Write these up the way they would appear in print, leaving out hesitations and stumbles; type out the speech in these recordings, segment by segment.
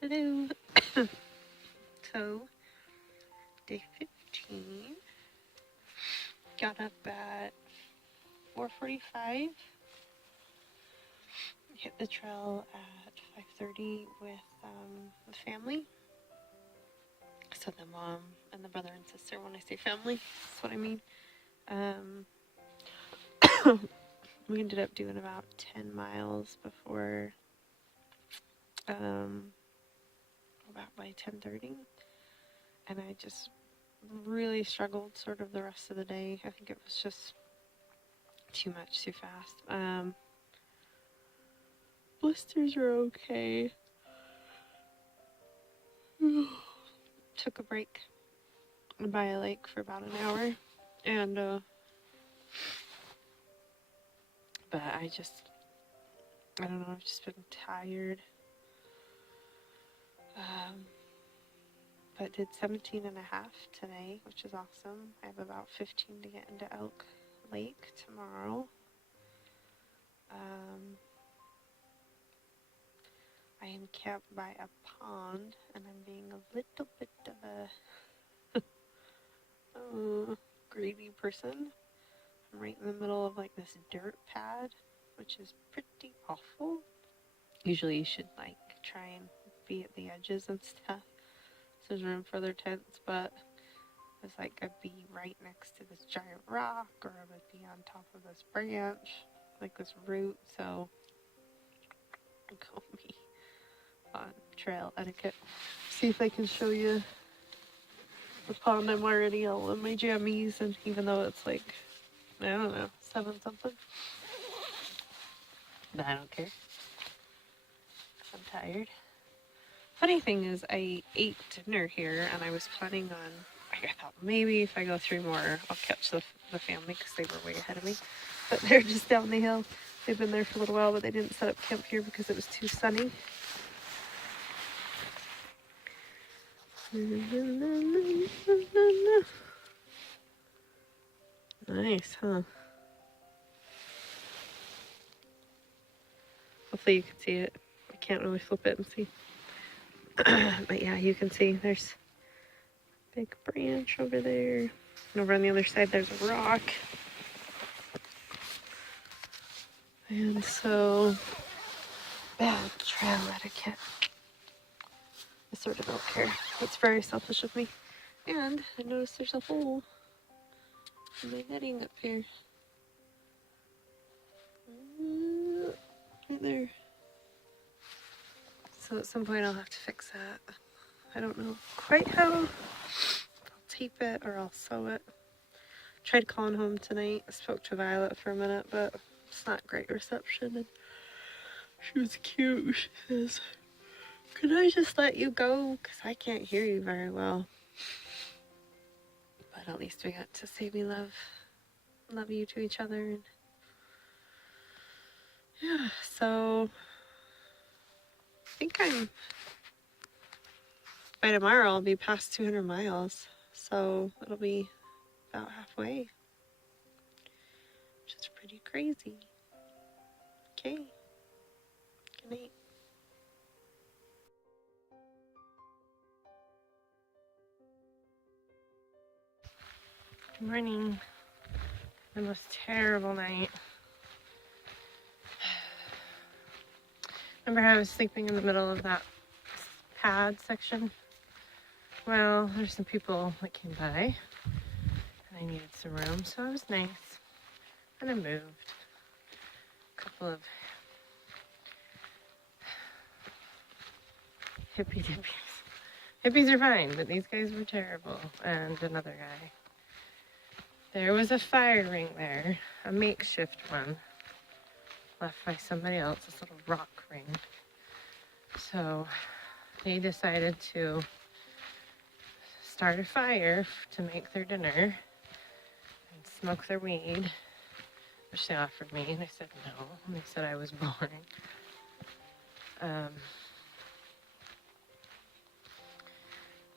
Hello. So, day 15. Got up at 4:45. Hit the trail at 5:30 with the family. So the mom and the brother and sister. When I say family, that's what I mean. We ended up doing about 10 miles before about by 10:30, and I just really struggled sort of the rest of the day. I think it was just too much too fast. Blisters are okay. Took a break by a lake for about an hour, and but I don't know, I've just been tired. But did 17 and a half today, which is awesome. I have about 15 to get into Elk Lake tomorrow. I am camped by a pond, and I'm being a little bit of a greedy person. I'm right in the middle of like this dirt pad, which is pretty awful. Usually you should like try and be at the edges and stuff, so there's room for their tents, but it's like I'd be right next to this giant rock, or I would be on top of this branch, like this root, so go me on trail etiquette. See if I can show you the pond. I'm already all in my jammies, and even though it's like, I don't know, 7 something, but I don't care. I'm tired. Funny thing is, I ate dinner here, and I was planning on, I thought maybe if I go 3 more, I'll catch the family, because they were way ahead of me. But they're just down the hill. They've been there for a little while, but they didn't set up camp here because it was too sunny. Nice, huh? Hopefully you can see it. I can't really flip it and see. But yeah, you can see there's a big branch over there. And over on the other side, there's a rock. And so, bad trail etiquette. I sort of don't care. It's very selfish of me. And I noticed there's a hole in my netting up here. Right there. So at some point I'll have to fix that. I don't know quite how. I'll tape it or I'll sew it. Tried calling home tonight. I spoke to Violet for a minute, but it's not great reception. And she was cute. She says, "Could I just let you go? Because I can't hear you very well." But at least we got to say we love you to each other. And yeah, so I think by tomorrow I'll be past 200 miles. So it'll be about halfway, which is pretty crazy. Okay. Good night. Good morning. The most terrible night. Remember how I was sleeping in the middle of that pad section? Well, there's some people that came by and I needed some room, so it was nice. And I moved. A couple of hippie dippies. Hippies are fine, but these guys were terrible. And another guy. There was a fire ring there, a makeshift one, left by somebody else, this little rock ring. So they decided to start a fire to make their dinner and smoke their weed, which they offered me, and I said no, and they said I was boring.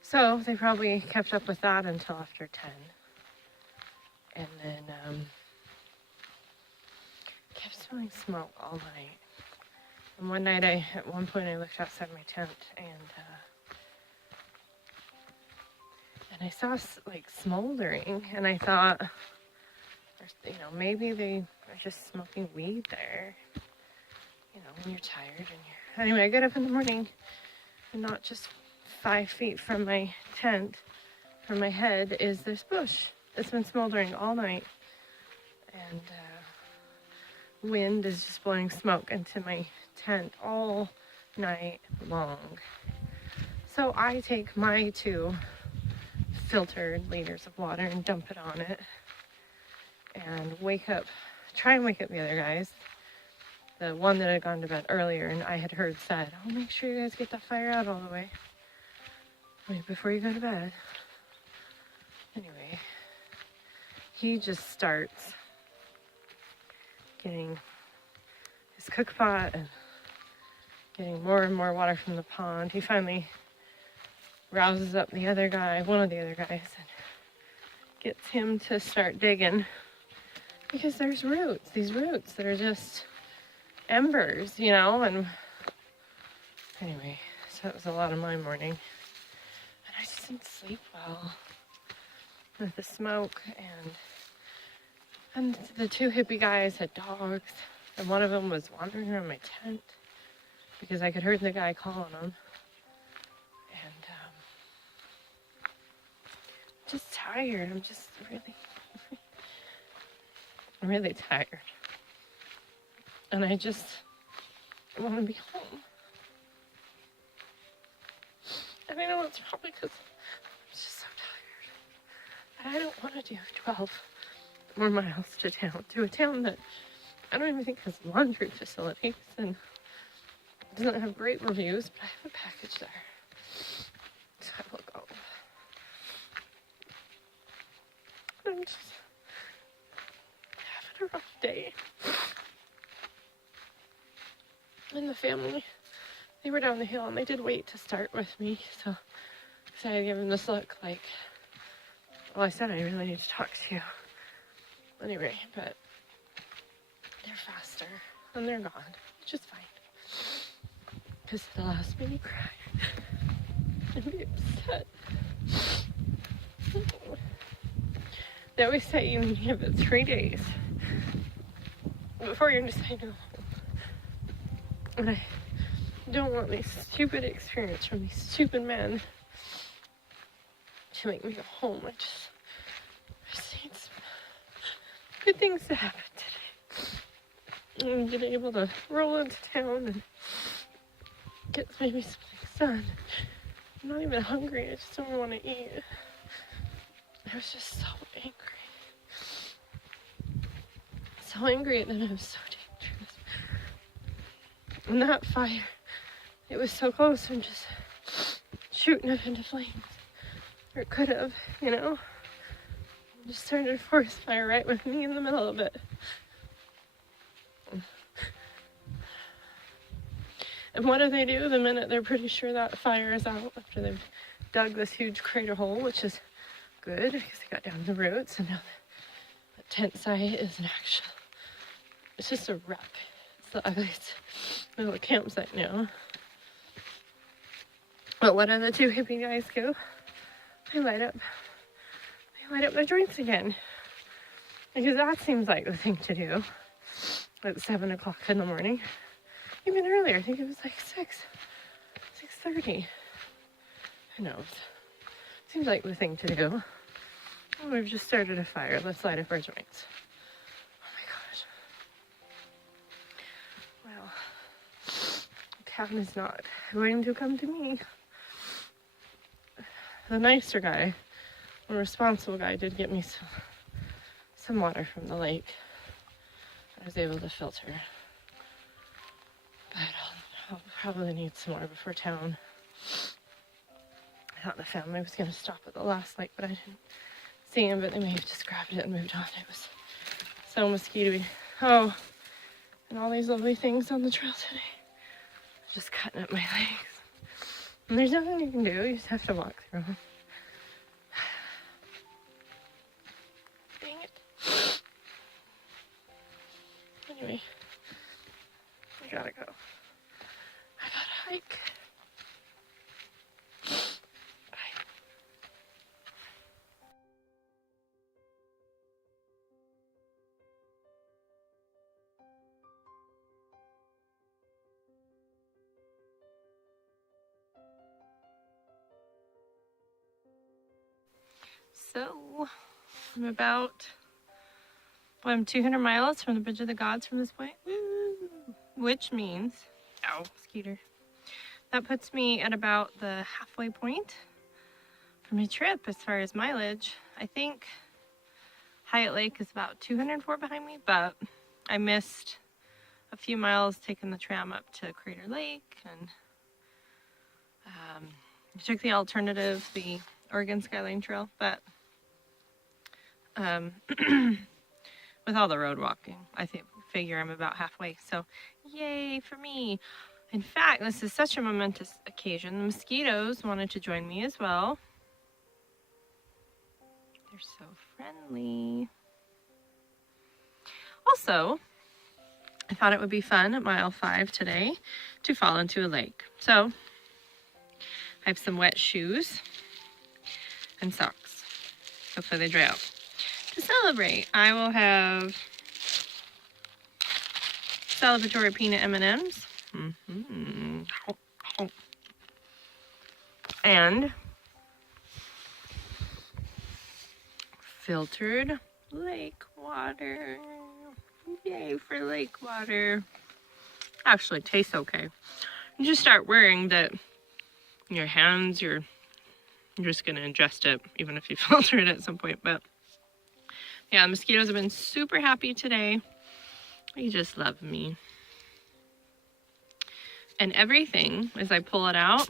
So they probably kept up with that until after 10. And then kept smelling smoke all night. And one night, at one point, I looked outside my tent and I saw like smoldering, and I thought, maybe they are just smoking weed there. When you're tired and you're... Anyway, I get up in the morning, and not just 5 feet from my tent, from my head, is this bush that's been smoldering all night. And wind is just blowing smoke into my tent all night long. So I take my 2 filtered liters of water and dump it on it, and try and wake up the other guys. The one that had gone to bed earlier, and I had heard said, "Oh, make sure you guys get that fire out all the way before you go to bed." Anyway, he just starts getting his cook pot and getting more and more water from the pond. He finally rouses up one of the other guys, and gets him to start digging, because there's these roots that are just embers, and anyway, so that was a lot of my morning, and I just didn't sleep well with the smoke, and the 2 hippie guys had dogs, and one of them was wandering around my tent because I could hear the guy calling him, and just tired. I'm just really tired. And I just want to be home. And I know it's probably because I'm just so tired. And I don't want to do 12 more miles to a town that I don't even think has laundry facilities and doesn't have great reviews, but I have a package there. So I will go. I'm just having a rough day. And the family, they were down the hill, and they did wait to start with me, so I gave them this look like, well, I said I really need to talk to you. Anyway, but they're faster, and they're gone, which is fine, because it allows me to cry and be upset. They always say you need to give it 3 days before you decide to go home. And I don't want this stupid experience from these stupid men to make me go home. I just need some good things to happen today. And get able to roll into town and get maybe something done. I'm not even hungry. I just don't want to eat. I was just so angry. So angry that I was so dangerous. And that fire, it was so close from just shooting up into flames. Or it could have, Just started a forest fire right with me in the middle of it. And what do they do the minute they're pretty sure that fire is out, after they've dug this huge crater hole, which is good because they got down the roots, and now the tent site is it's just a wreck. It's the ugliest little campsite now. But what do the 2 hippie guys do? They light up their joints again. Because that seems like the thing to do at 7 o'clock in the morning. Even earlier, I think it was like 6:30. Who knows? Seems like the thing to do. Oh, we've just started a fire. Let's light up our joints. Oh my gosh. Well, the town is not going to come to me. The nicer guy, the responsible guy, did get me some water from the lake. I was able to filter. But I'll probably need some more before town. I thought the family was going to stop at the last lake, but I didn't see him, but they may have just grabbed it and moved on. It was so mosquito-y. Oh, and all these lovely things on the trail today. Just cutting up my legs. And there's nothing you can do. You just have to walk through them. Dang it. Anyway, I gotta go. So I'm 200 miles from the Bridge of the Gods from this point. Woo! Which means, ow, Skeeter. That puts me at about the halfway point for my trip as far as mileage. I think Hyatt Lake is about 204 behind me, but I missed a few miles taking the tram up to Crater Lake, and I took the alternative, the Oregon Skyline Trail, but with all the road walking, I figure I'm about halfway, so yay for me. In fact, this is such a momentous occasion. The mosquitoes wanted to join me as well. They're so friendly. Also, I thought it would be fun at mile 5 today to fall into a lake. So, I have some wet shoes and socks. Hopefully they dry out. To celebrate, I will have celebratory peanut M&Ms. And filtered lake water. Yay for lake water. Actually tastes okay. You just start worrying that your hands, you're just gonna ingest it, even if you filter it at some point. But yeah, the mosquitoes have been super happy today. They just love me. And everything, as I pull it out,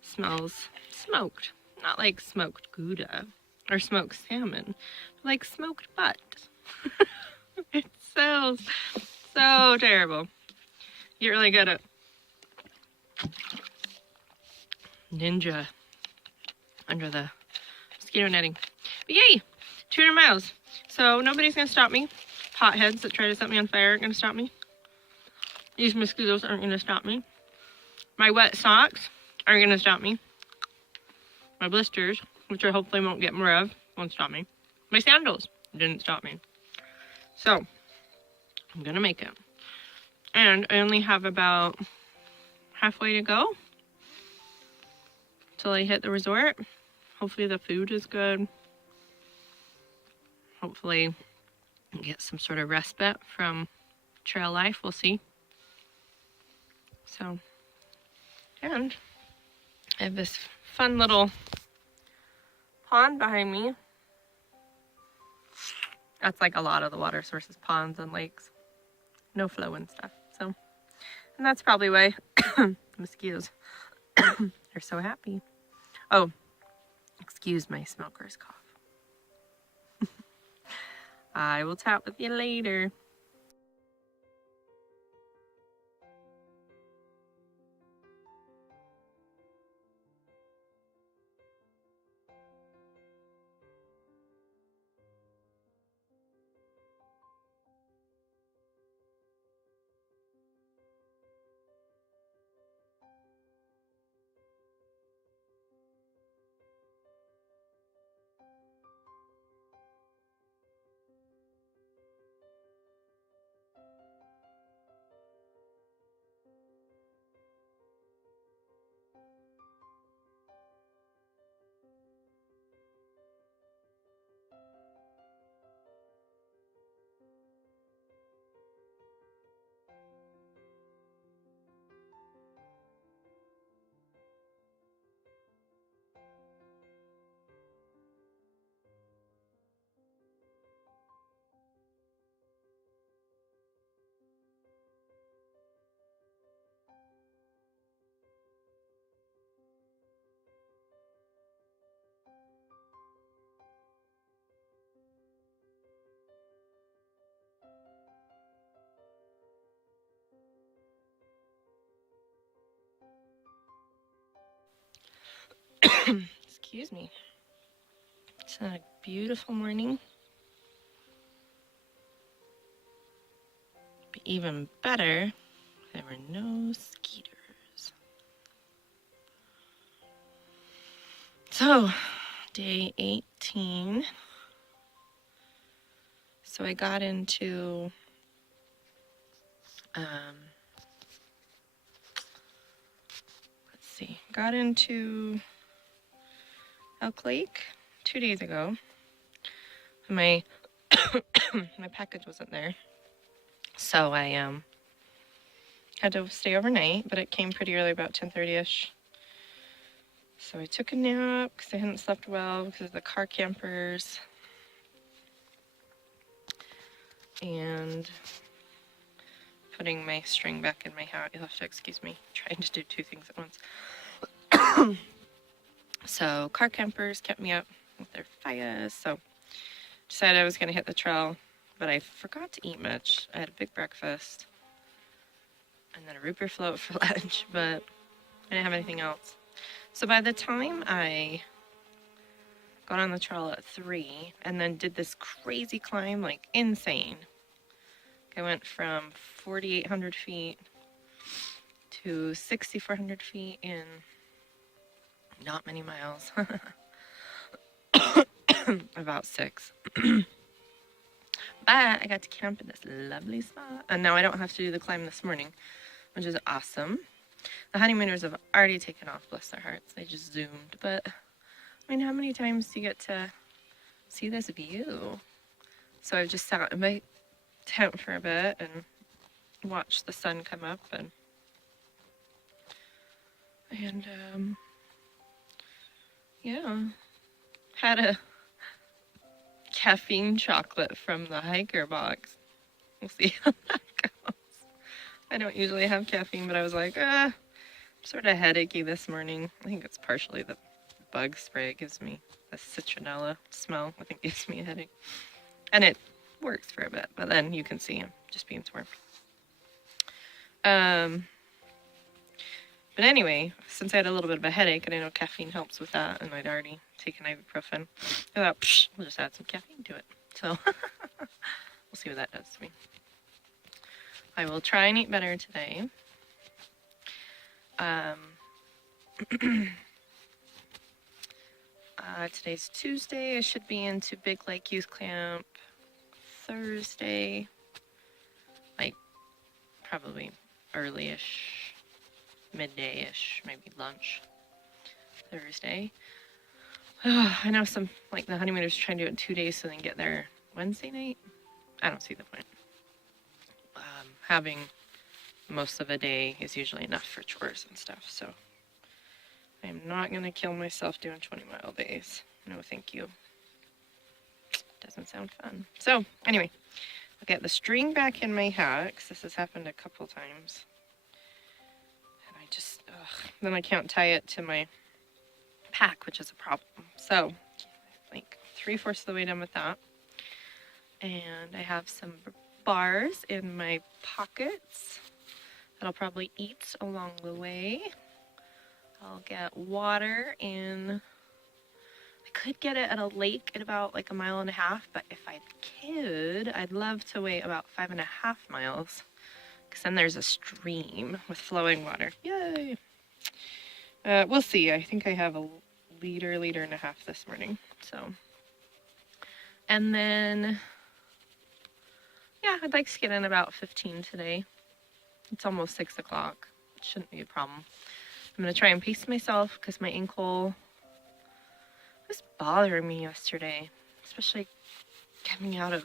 smells smoked. Not like smoked Gouda or smoked salmon, but like smoked butt. It smells so terrible. You really gotta ninja under the mosquito netting. But yay! 200 miles. So nobody's gonna stop me. Potheads that try to set me on fire aren't gonna stop me. These mosquitoes aren't gonna stop me. My wet socks aren't gonna stop me. My blisters, which I hopefully won't get more of, won't stop me. My sandals didn't stop me. So, I'm gonna make it. And I only have about halfway to go till I hit the resort. Hopefully the food is good. Hopefully get some sort of respite from trail life. We'll see. So, and I have this fun little pond behind me. That's like a lot of the water sources, ponds and lakes. No flow and stuff. So, and that's probably why the mosquitoes are so happy. Oh, excuse my smoker's cough. I will chat with you later. Excuse me. It's a beautiful morning. Be even better if there were no skeeters. So, day 18. So I got into got into Elk Lake 2 days ago. My my package wasn't there, so I had to stay overnight, but it came pretty early, about 10:30ish. So I took a nap because I hadn't slept well because of the car campers. And putting my string back in my hat. You'll have to excuse me, trying to do 2 things at once. So car campers kept me up with their fires. So decided I was going to hit the trail, but I forgot to eat much. I had a big breakfast and then a root beer float for lunch, but I didn't have anything else. So by the time I got on the trail at 3 and then did this crazy climb, like insane. I went from 4,800 feet to 6,400 feet in not many miles. About 6. But I got to camp in this lovely spot. And now I don't have to do the climb this morning, which is awesome. The honeymooners have already taken off, bless their hearts. They just zoomed. But, I mean, how many times do you get to see this view? So I've just sat in my tent for a bit and watched the sun come up and yeah, had a caffeine chocolate from the hiker box. We'll see how that goes. I don't usually have caffeine, but I was like, I'm sort of headachy this morning. I think it's partially the bug spray. It gives me a citronella smell. I think gives me a headache. And it works for a bit, but then you can see I'm just being sore. But anyway, since I had a little bit of a headache, and I know caffeine helps with that, and I'd already taken ibuprofen, I thought, we'll just add some caffeine to it. So we'll see what that does to me. I will try and eat better today. Today's Tuesday. I should be into Big Lake Youth Camp Thursday, like probably early-ish, midday-ish, maybe lunch Thursday. I know some, like the honeymooners try and do it in 2 days so they can get there Wednesday night. I don't see the point. Having most of a day is usually enough for chores and stuff, so I'm not going to kill myself doing 20-mile days. No, thank you. Doesn't sound fun. So, anyway, I'll get the string back in my hat, because this has happened a couple times. And I just, then I can't tie it to my pack, which is a problem. So, like 3/4 of the way done with that. And I have some bars in my pockets that I'll probably eat along the way. I'll get water in. I could get it at a lake at about like 1.5 miles, but if I could, I'd love to wait about 5.5 miles, because then there's a stream with flowing water. Yay! We'll see. I think I have a liter and a half this morning. So, and then, yeah, I'd like to get in about 15 today. It's almost 6 o'clock. It shouldn't be a problem. I'm going to try and pace myself because my ankle was bothering me yesterday, especially coming out of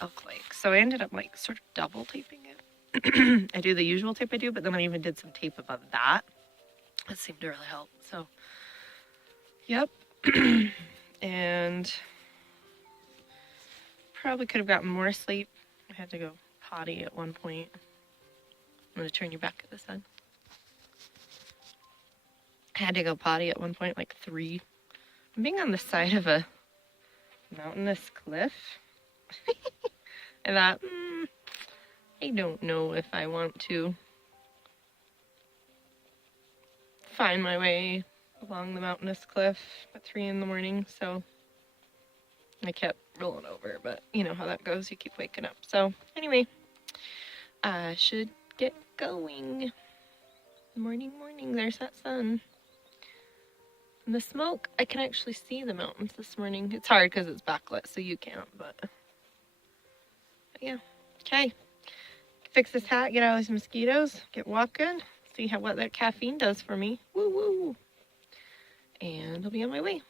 Elk Lake. So I ended up like sort of double taping it. I do the usual tape I do, but then I even did some tape above that. That seemed to really help. So, yep. And probably could have gotten more sleep. I had to go potty at one point. I'm going to turn you back at this end. I had to go potty at one point, like 3. I'm being on the side of a mountainous cliff. I thought, I don't know if I want to find my way along the mountainous cliff at 3 in the morning, so I kept rolling over, but you know how that goes, you keep waking up. So anyway, I should get going. Morning, there's that sun. And the smoke, I can actually see the mountains this morning. It's hard because it's backlit, so you can't, but yeah. Okay. Fix this hat, get out of these mosquitoes, get walking, see what that caffeine does for me. Woo woo. And I'll be on my way.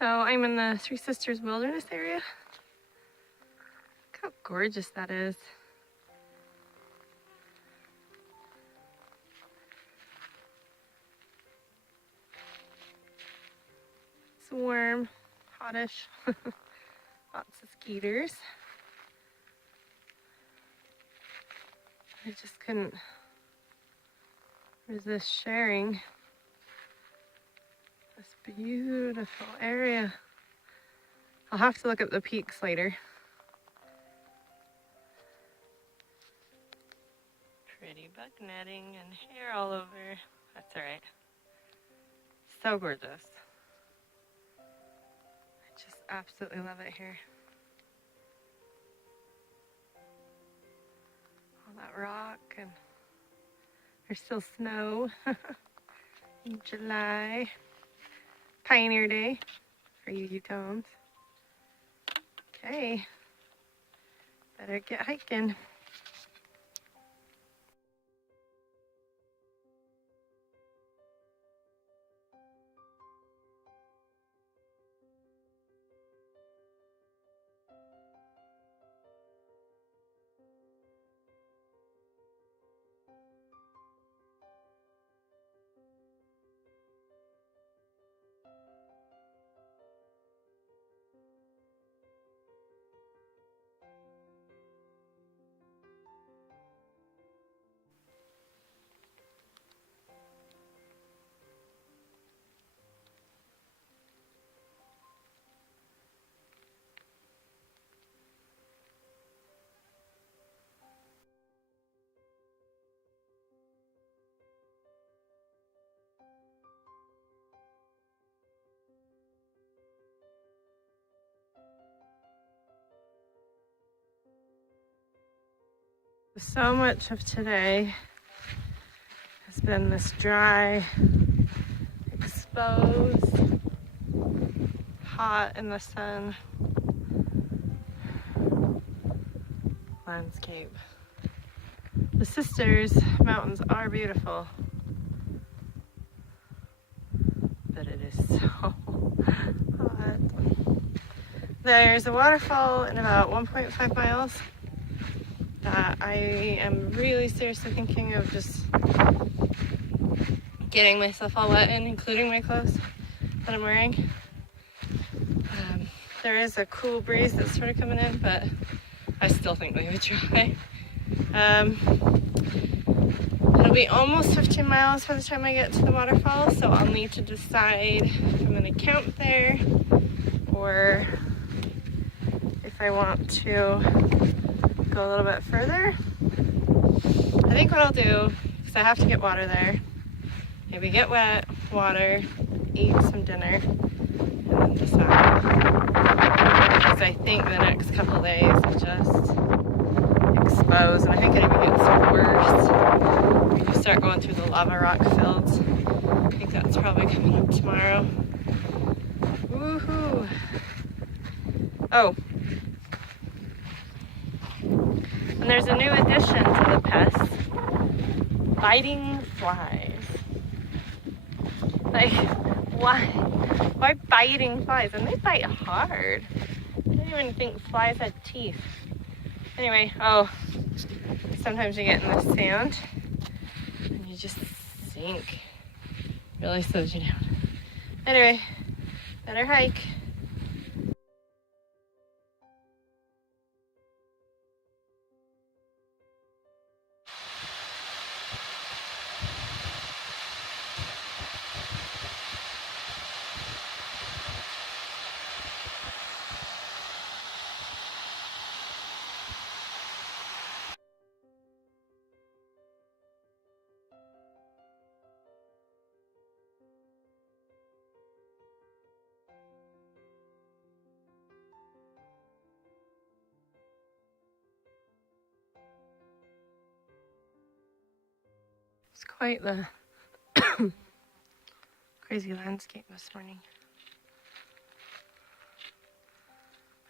So I'm in the Three Sisters Wilderness area. Look how gorgeous that is. It's warm, hottish, lots of skeeters. I just couldn't resist sharing this beautiful area. I'll have to look at the peaks later. Pretty bug netting and hair all over. That's all right. So gorgeous. I just absolutely love it here. All that rock, and there's still snow in July. Pioneer Day for you Utahns. Okay, better get hiking. So much of today has been this dry, exposed, hot in the sun landscape. The Sisters Mountains are beautiful, but it is so hot. There's a waterfall in about 1.5 miles that I am really seriously thinking of just getting myself all wet in, including my clothes that I'm wearing. There is a cool breeze that's sort of coming in, but I still think we would try. It'll be almost 15 miles by the time I get to the waterfall, so I'll need to decide if I'm going to camp there or if I want to go a little bit further. I think what I'll do, because I have to get water there, maybe get wet, water, eat some dinner, and then decide. Because I think the next couple days are just exposed, and I think it even gets worse when you start going through the lava rock fields. I think that's probably coming up tomorrow. Woohoo! Oh. And there's a new addition to the pests. Biting flies. Like, why? Why biting flies? And they bite hard. I didn't even think flies had teeth. Anyway, sometimes you get in the sand and you just sink. Really slows you down. Anyway, better hike. It's quite the crazy landscape this morning.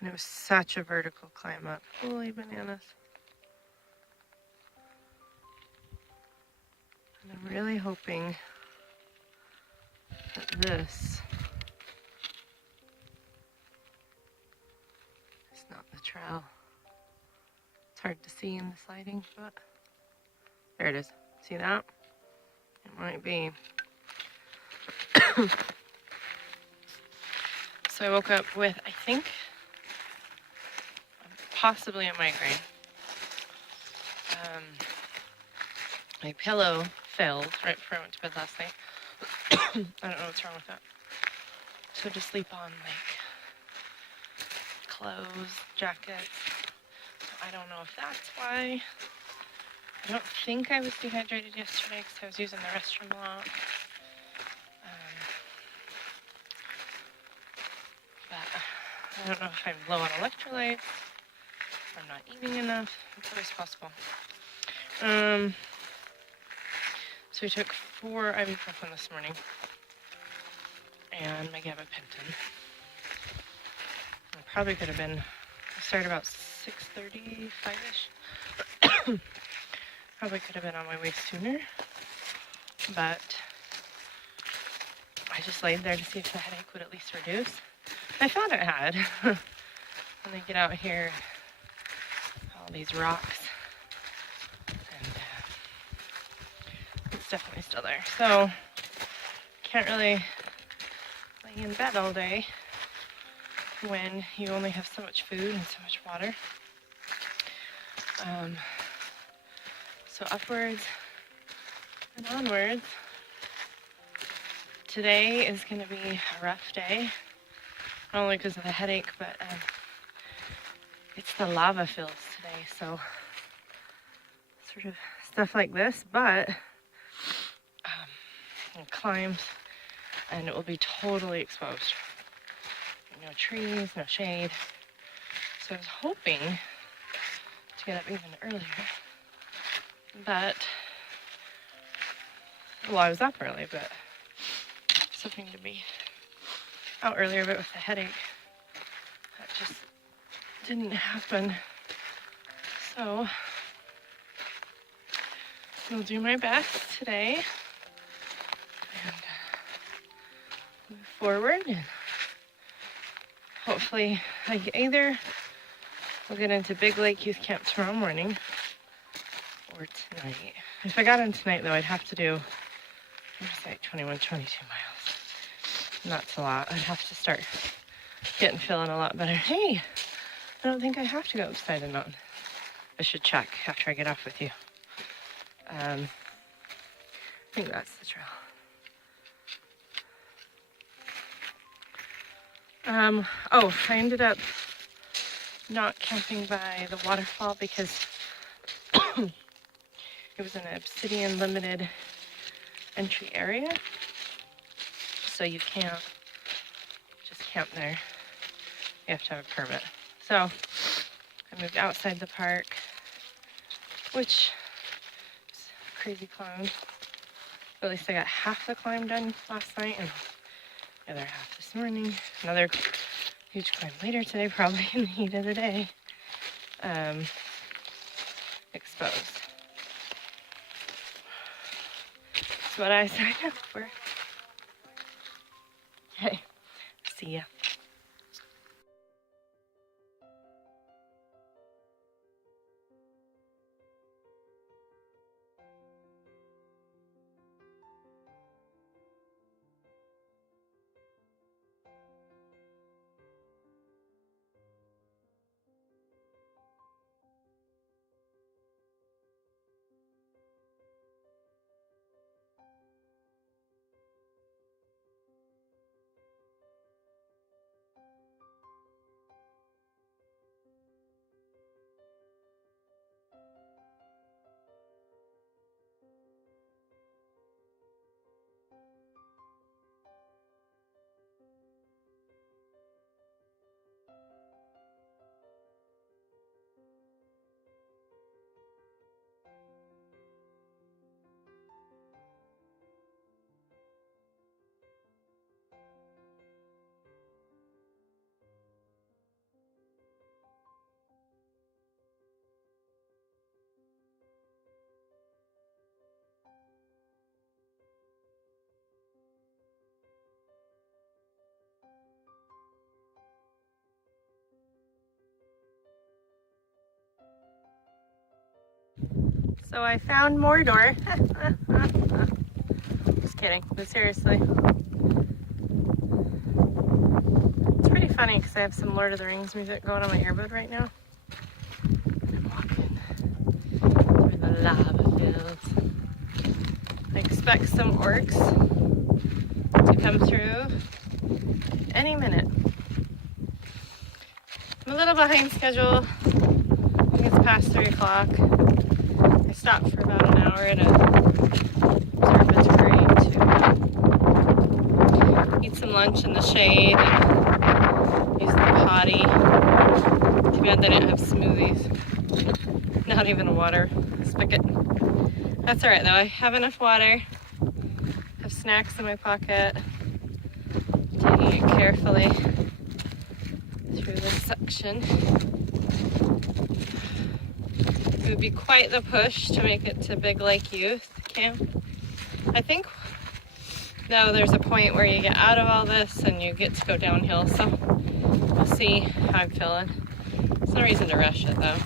And it was such a vertical climb up. Holy bananas. And I'm really hoping that this trail. It's hard to see in this lighting, but there it is. See that? It might be. So I woke up with, I think, possibly a migraine. My pillow failed right before I went to bed last night. I don't know what's wrong with that. So to sleep on like clothes, jackets. I don't know if that's why. I don't think I was dehydrated yesterday because I was using the restroom a lot. But I don't know if I'm low on electrolytes, or I'm not eating enough. It's always possible. So we took 4 ibuprofen this morning and my gabapentin. I probably could have been, I started about 6:35ish. Probably could have been on my way sooner, but I just laid there to see if the headache would at least reduce. I thought it had. When I get out here, all these rocks, and it's definitely still there. So can't really lay in bed all day when you only have so much food and so much water. So upwards and onwards. Today is going to be a rough day, not only because of the headache, but it's the lava fields today, so sort of stuff like this, but it climbs and it will be totally exposed. No trees, no shade. So I was hoping to get up even earlier, but, well, I was up early, but something to be out earlier, but with the headache, that just didn't happen. So I'll do my best today and move forward, and hopefully either we'll get into Big Lake Youth Camp tomorrow morning or tonight. If I got in tonight, though, I'd have to do, it's like 21, 22 miles. And that's a lot. I'd have to start feeling a lot better. Hey, I don't think I have to go upside the mountain. I should check after I get off with you. I think that's the trail. Oh, I ended up not camping by the waterfall because it was an obsidian limited entry area. So you can't just camp there. You have to have a permit. So I moved outside the park, which is a crazy climb. But at least I got half the climb done last night and the other half this morning. Another huge climb later today, probably in the heat of the day. Exposed. That's what I signed up for. Okay, see ya. So I found Mordor. Just kidding, but seriously. It's pretty funny because I have some Lord of the Rings music going on my earbud right now. I'm walking through the lava fields. I expect some orcs to come through any minute. I'm a little behind schedule. I think it's past 3 o'clock. I stopped for about an hour at a observatory to eat some lunch in the shade and use the potty. Too bad they didn't have smoothies. Not even a water spigot. That's alright though, I have enough water. Have snacks in my pocket. Taking it carefully through this section. It would be quite the push to make it to Big Lake Youth Camp. I think, though, there's a point where you get out of all this and you get to go downhill, so we'll see how I'm feeling. There's no reason to rush it, though.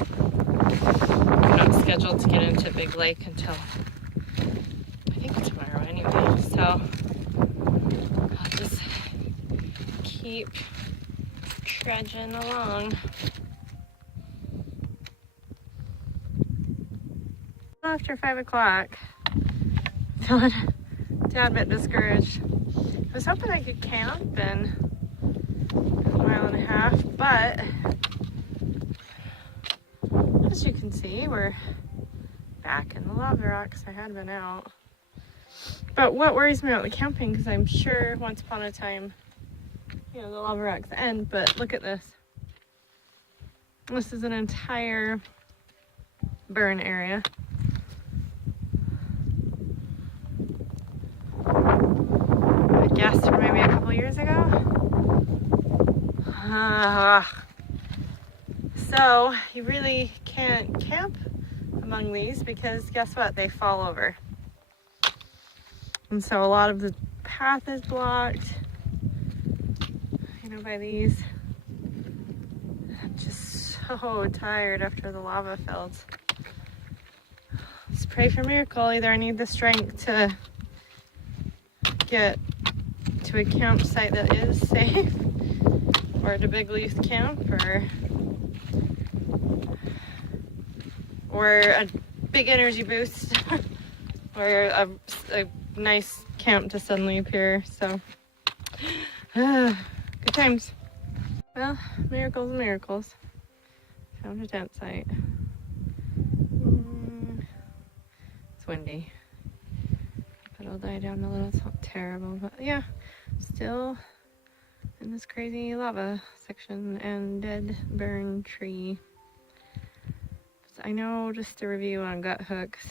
I'm not scheduled to get into Big Lake until, I think, tomorrow anyway, so I'll just keep trudging along. After 5 o'clock, feeling a tad bit discouraged. I was hoping I could camp in a mile and a half, but as you can see, we're back in the lava rocks. I had been out. But what worries me about the camping, because I'm sure once upon a time, the lava rocks end, but look at this. This is an entire burn area. I guess maybe a couple years ago. So you really can't camp among these because guess what? They fall over. And so a lot of the path is blocked, by these. I'm just so tired after the lava fields. Just pray for a miracle. Either I need the strength to get to a campsite that is safe, or to Big Youth Camp, or a big energy boost, or a nice camp to suddenly appear. So, good times. Well, miracles and miracles. Found a tent site. It's windy. But it'll die down a little. It's not terrible, but yeah, still in this crazy lava section and dead burn tree. So I know, just to review on gut hooks,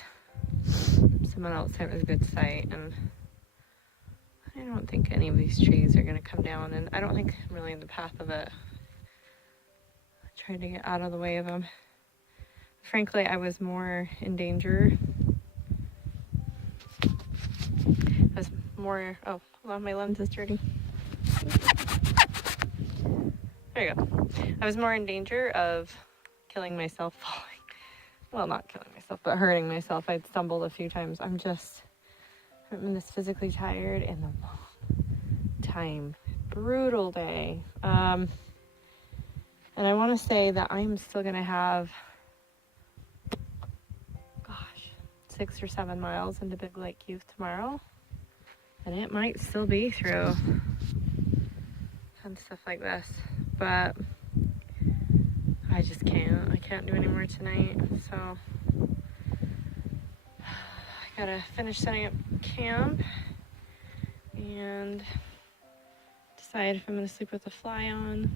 someone else said it was a good site, and I don't think any of these trees are going to come down, and I don't think I'm really in the path of it. I tried to get out of the way of them. Frankly, I was more in danger. Oh, hold on, my lens is dirty. There you go. I was more in danger of killing myself falling. Well, not killing myself, but hurting myself. I'd stumbled a few times. I'm this physically tired in the long time. Brutal day. And I want to say that I'm still going to have, 6 or 7 miles into Big Lake Youth tomorrow. And it might still be through and stuff like this. But I just can't. I can't do any more tonight. So I gotta finish setting up camp and decide if I'm gonna sleep with the fly on.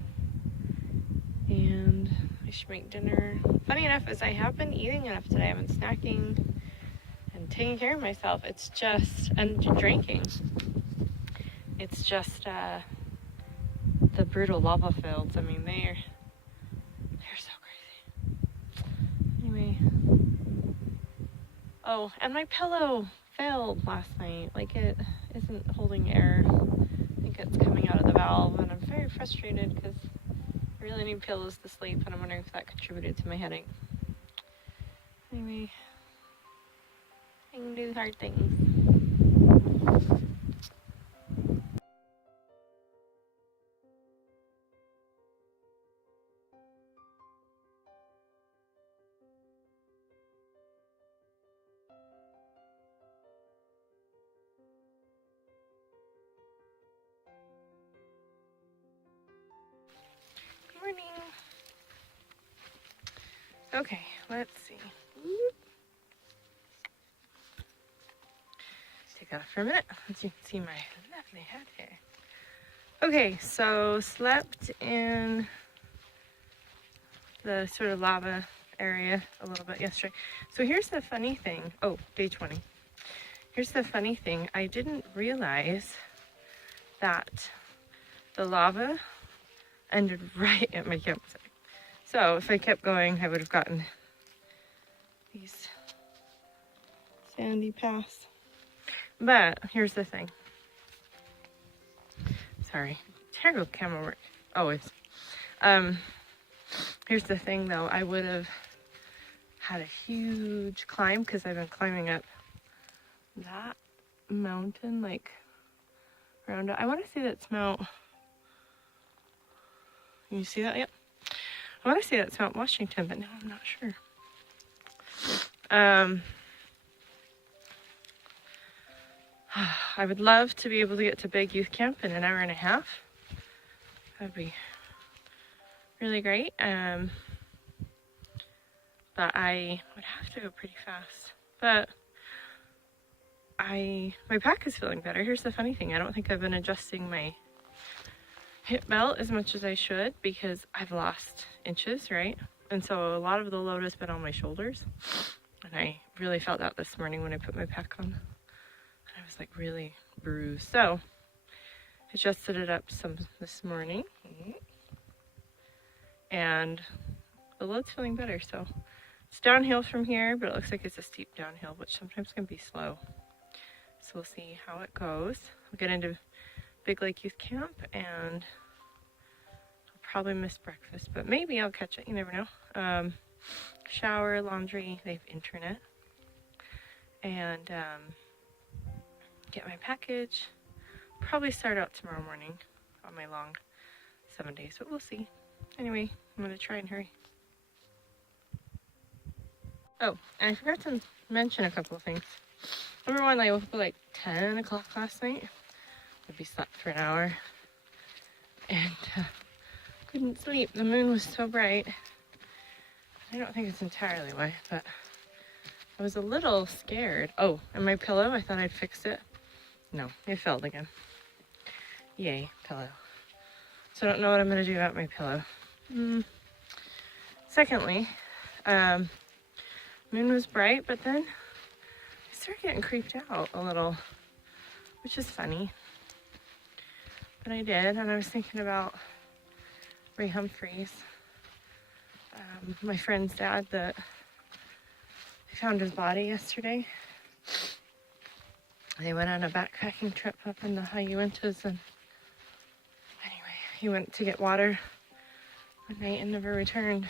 And I should make dinner. Funny enough, is I have been eating enough today. I've been snacking and taking care of myself. It's just, and drinking. It's just the brutal lava fields. I mean, they're so crazy. Anyway. Oh, and my pillow failed last night. Like, it isn't holding air. I think it's coming out of the valve, and I'm very frustrated because I really need pillows to sleep, and I'm wondering if that contributed to my headache. Anyway, can do hard things. Morning. Okay, let's see. Take off for a minute. As you can see my lovely hat here. Okay, so slept in the sort of lava area a little bit yesterday. So here's the funny thing. Oh, day 20. Here's the funny thing. I didn't realize that the lava ended right at my campsite. So if I kept going, I would have gotten these sandy paths. But here's the thing. Sorry, terrible camera work. Always. Here's the thing though. I would have had a huge climb because I've been climbing up that mountain like around it. I want to say that's Mount. Can you see that yet? I want to say that's Mount Washington, but now I'm not sure. I would love to be able to get to Big Youth Camp in an hour and a half. That'd be really great. But I would have to go pretty fast. But my back is feeling better. Here's the funny thing. I don't think I've been adjusting my hip belt as much as I should because I've lost inches, right? And so a lot of the load has been on my shoulders. And I really felt that this morning when I put my pack on. I was like really bruised. So I adjusted it up some this morning. And the load's feeling better. So it's downhill from here, but it looks like it's a steep downhill, which sometimes can be slow. So we'll see how it goes. We'll get into Big Lake Youth Camp and I'll probably miss breakfast, but maybe I'll catch it. You never know. Shower, laundry, they have internet. And get my package. Probably start out tomorrow morning on my long 7 days, but we'll see. Anyway, I'm going to try and hurry. Oh, and I forgot to mention a couple of things. Number one, I woke up at like 10 o'clock last night. Maybe slept for an hour. And couldn't sleep. The moon was so bright. I don't think it's entirely why, but I was a little scared. Oh, and my pillow, I thought I'd fix it. No, it failed again. Yay, pillow. So I don't know what I'm going to do about my pillow. Secondly, moon was bright, but then I started getting creeped out a little, which is funny. But I did, and I was thinking about Ray Humphreys, my friend's dad that I found his body yesterday. They went on a backpacking trip up in the high Uintas, and anyway, he went to get water one night and never returned.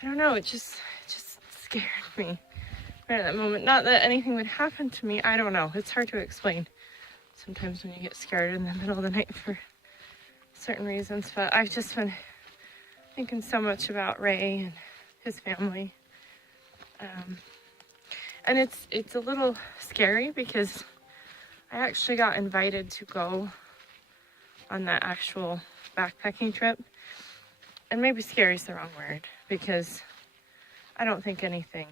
I don't know, it just scared me right at that moment. Not that anything would happen to me, I don't know. It's hard to explain sometimes when you get scared in the middle of the night for certain reasons, but I've just been thinking so much about Ray and his family. And it's a little scary because I actually got invited to go on that actual backpacking trip. And maybe scary is the wrong word because I don't think anything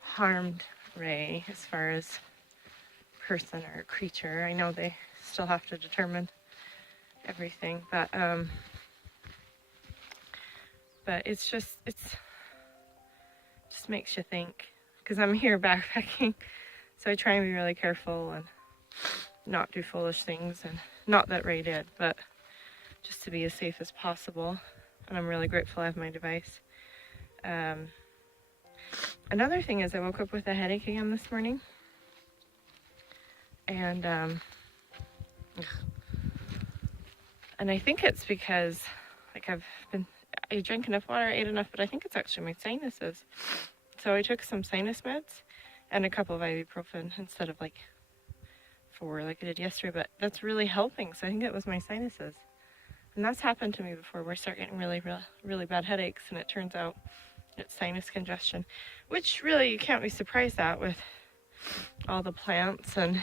harmed Ray as far as person or creature. I know they still have to determine everything, but it's just makes you think, because I'm here backpacking, so I try and be really careful and not do foolish things, and not that Ray did, but just to be as safe as possible. And I'm really grateful I have my device. Another thing is I woke up with a headache again this morning, and I think it's because I drank enough water, I ate enough, but I think it's actually my sinuses. So I took some sinus meds, and a couple of ibuprofen instead of like 4 like I did yesterday, but that's really helping. So I think it was my sinuses. And that's happened to me before, where I start getting really bad headaches, and it turns out it's sinus congestion, which really you can't be surprised at with all the plants and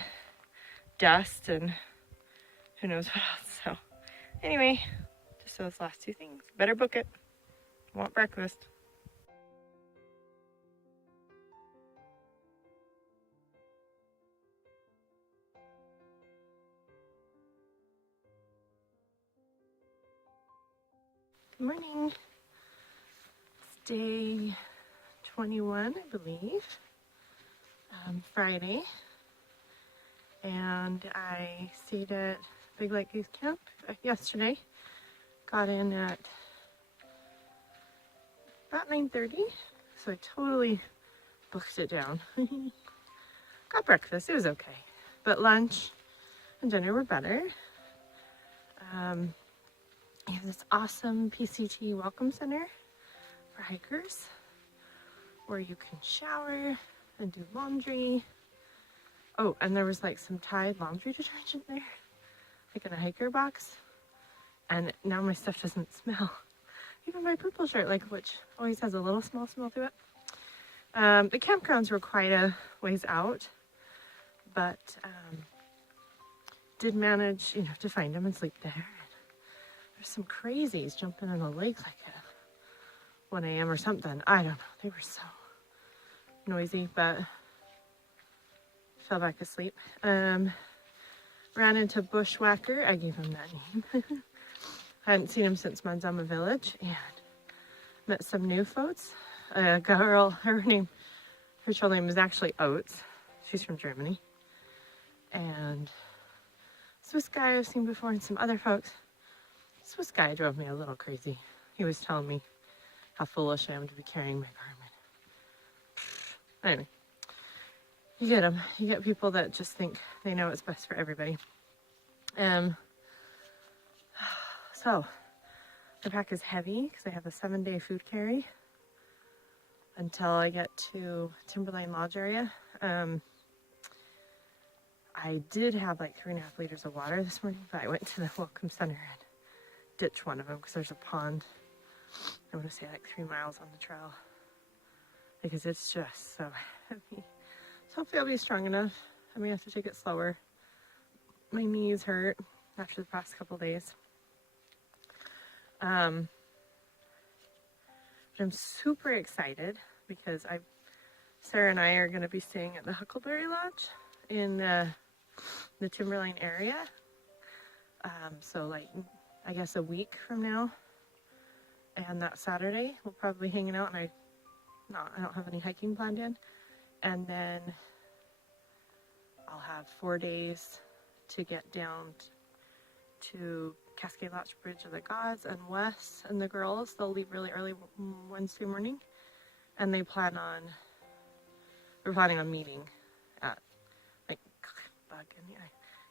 dust and who knows what else. So anyway, just those last 2 things. Better book it. Want breakfast. Good morning. It's day 21, I believe. Friday. And I stayed at Big Lake Goose Camp yesterday. Got in at about 9:30, so I totally booked it down. Got breakfast, it was okay. But lunch and dinner were better. You have this awesome PCT welcome center for hikers where you can shower and do laundry. Oh, and there was like some Tide laundry detergent there, like in a hiker box. And now my stuff doesn't smell. Even my purple shirt, like, which always has a little small smell to it. The campgrounds were quite a ways out, but did manage, to find them and sleep there. There's some crazies jumping in a lake like at 1 a.m. or something. I don't know. They were so noisy, but fell back asleep. Ran into Bushwhacker. I gave him that name. I hadn't seen him since Manzama Village, and met some new folks. A girl, her real name is actually Oats. She's from Germany. And Swiss guy I've seen before, and some other folks. Swiss guy drove me a little crazy. He was telling me how foolish I am to be carrying my Garmin. Anyway, you get them. You get people that just think they know what's best for everybody. So the pack is heavy because I have a 7-day food carry until I get to Timberline Lodge area. I did have like 3.5 liters of water this morning, but I went to the welcome center and ditched one of them because there's a pond. I want to say like 3 miles on the trail because it's just so heavy. So hopefully I'll be strong enough. I may have to take it slower. My knees hurt after the past couple days. But I'm super excited because Sarah and I are going to be staying at the Huckleberry Lodge in the Timberline area. So like, I guess a week from now. And that Saturday, we'll probably be hanging out, and I don't have any hiking planned in. And then I'll have 4 days to get down to Cascade Lodge Bridge of the Gods, and Wes and the girls, they'll leave really early Wednesday morning, and we're planning on meeting at like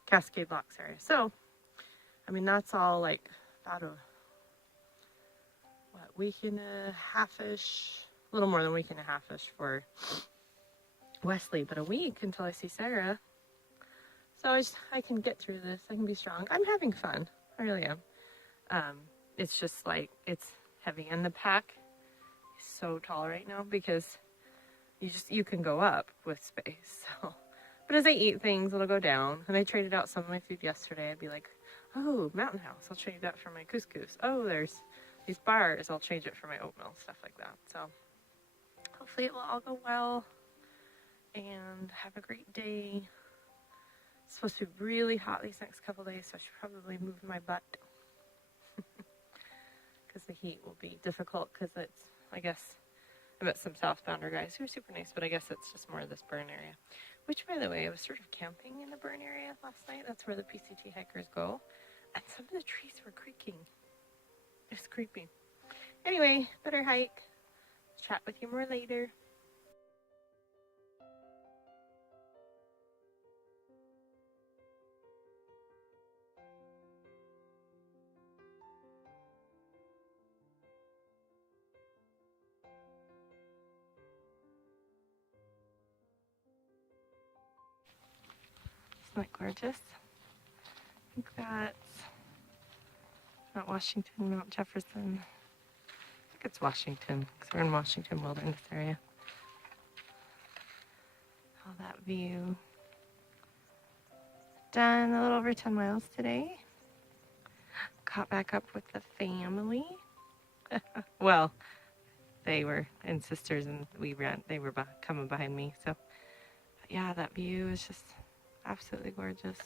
Cascade Locks area. So, I mean, that's all like about a week and a half-ish, a little more than a week and a half-ish for Wesley, but a week until I see Sarah. So I can get through this. I can be strong. I'm having fun. I really am. It's just like, it's heavy, and the pack is so tall right now because you can go up with space. So, but as I eat things, it'll go down. And I traded out some of my food yesterday. I'd be like, oh, Mountain House, I'll trade that for my couscous. Oh, there's these bars, I'll change it for my oatmeal, stuff like that. So hopefully it will all go well and have a great day. It's supposed to be really hot these next couple days, so I should probably move my butt because the heat will be difficult because it's, I guess, I met some southbounder guys who are super nice, but I guess it's just more of this burn area. Which, by the way, I was sort of camping in the burn area last night. That's where the PCT hikers go. And some of the trees were creaking. It's creepy. Anyway, better hike. Chat with you more later. Isn't that gorgeous? I think that's Mount Washington, Mount Jefferson. I think it's Washington, because we're in Washington Wilderness area. All that view. Done a little over 10 miles today. Caught back up with the family. Well, they were in sisters and they were coming behind me. So yeah, that view is just absolutely gorgeous.